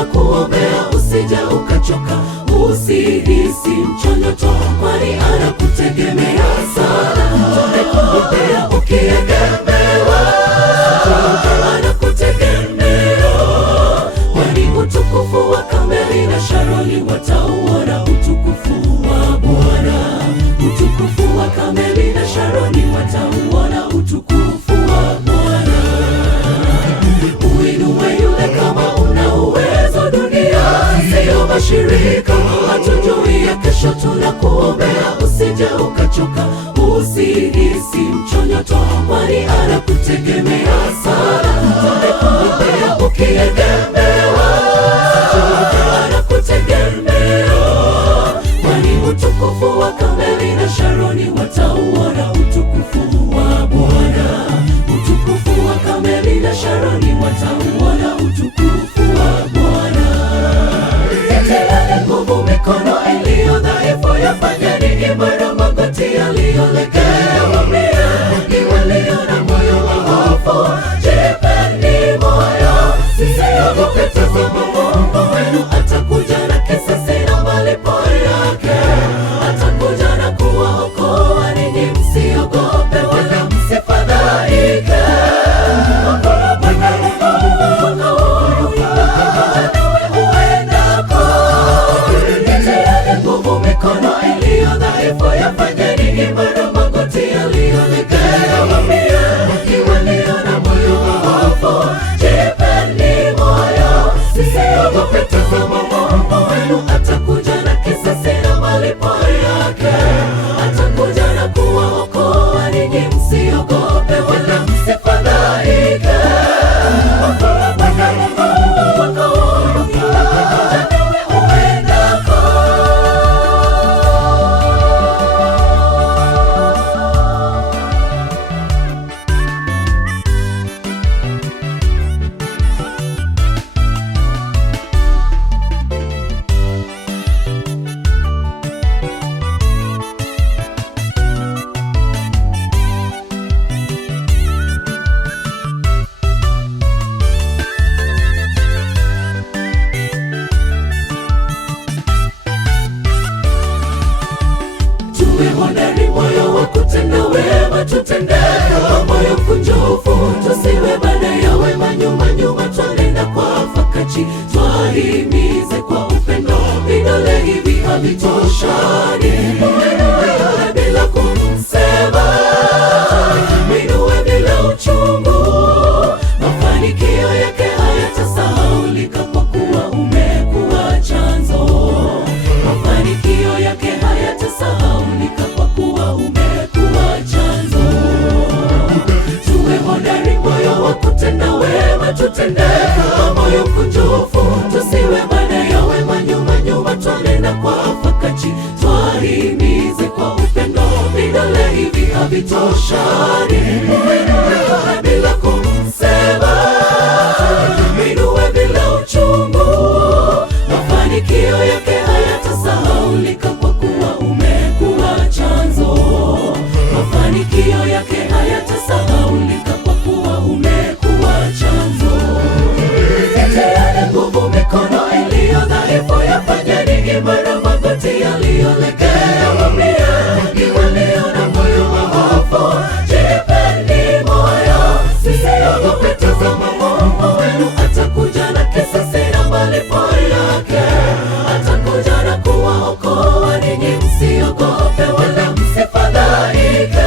tunakuombea usije ukachoka, usihisi mchonyoto, kwani anakutegemea sana. Tumekuombea ukiegemewa, anakutegemea, kwani utukufu wa Karmeli na Sharoni watauona utukufu wa Bwana. Utukufu wa Karmeli na Sharoni watauona utukufu wa Bwana. Uinue yule kama una uwezo, dunia siyo mashirika, hatujui ya kesho. Tunakuombea usije ukachoka, usihisi mchonyoto, kwani anakutegemea sana. Tumekuombea ukiegemewa, anakutegemea, kwani utukufu wa Karmeli na Sharoni watauona utukufu wa Bwana. Utukufu wa Karmeli na Sharoni watauona utukufu wa Bwana. Itieni nguvu mikono iliyo dhaifu, yafanyeni imara magoti yaliyolegea. Waambieni walio na moyo wa hofu, jipeni moyo, msiogope. Tazama Mungu wenu atakuja na kisasi na malipo yake, atakuja na kuwaokoa ninyi, msiogope wala msifadhaike. Yafanyeni imara magoti yaliyolegea. Waambieni walio na moyo wa hofu, jipeni moyo, msiogope. Tazama Mungu wenu atakuja na kisasi na malipo yake, atakuja na kuwaokoa ninyi, msiogope wala msifadhaike. Tuwe hodari, moyo wa kutenda wema tutende, moyo kunjufu tusiwe baada ya wema, nyuma nyuma twanenda kwa fakati, twahimize kwa upendo, vidole hivi havitoshani. Mwinue bila kumsema, mwinue bila uchungu, mafanikio yake hayatasahaulika kwa kuwa umekuwa chanzo. Mafanikio yake hayatasahaulika kwa kuwa umekuwa chanzo. Tuwe hodari, moyo wa kutenda wema tutende, moyo kunjufu tusiwe baada ya wema, nyuma nyuma twanenda kwa fakati, twahimize kwa upendo, vidole hivi havitoshani. Mwinue bila kumsema, mwinue bila uchungu, mafanikio yake hayatasahaulika kwa kuwa umekuwa chanzo. Mafanikio yake hayatasahaulika kwa kuwa umekuwa chanzo. Itieni nguvu mikono iliyo dhaifu, yafanyeni imara magoti yaliyolegea. Waambieni walio na moyo wa hofu, jipeni moyo, msiogope. Tazama Mungu wenu atakuja na kisasi na malipo yake, atakuja na kuwaokoa ninyi, msiogope wala msifadhaike.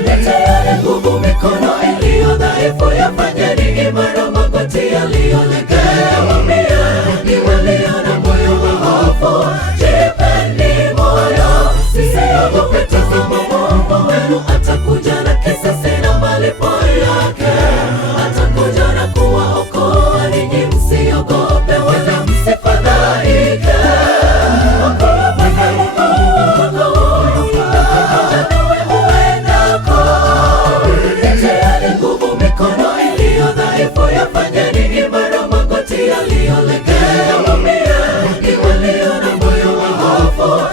Itieni nguvu mikono iliyo dhaifu, yafanyeni imara magoti yaliyolegea. Waambieni walio na moyo wa hofu, jipeni moyo, msiogope. Tazama Mungu wenu atakuja na kisasi na malipo yake, atakuja na kuwaokoa ninyi, msiogope wala msifadhaike. Itieni nguvu mikono iliyo dhaifu, yafanyeni imara magoti yaliyolegea. Waambieni walio na moyo wa hofu,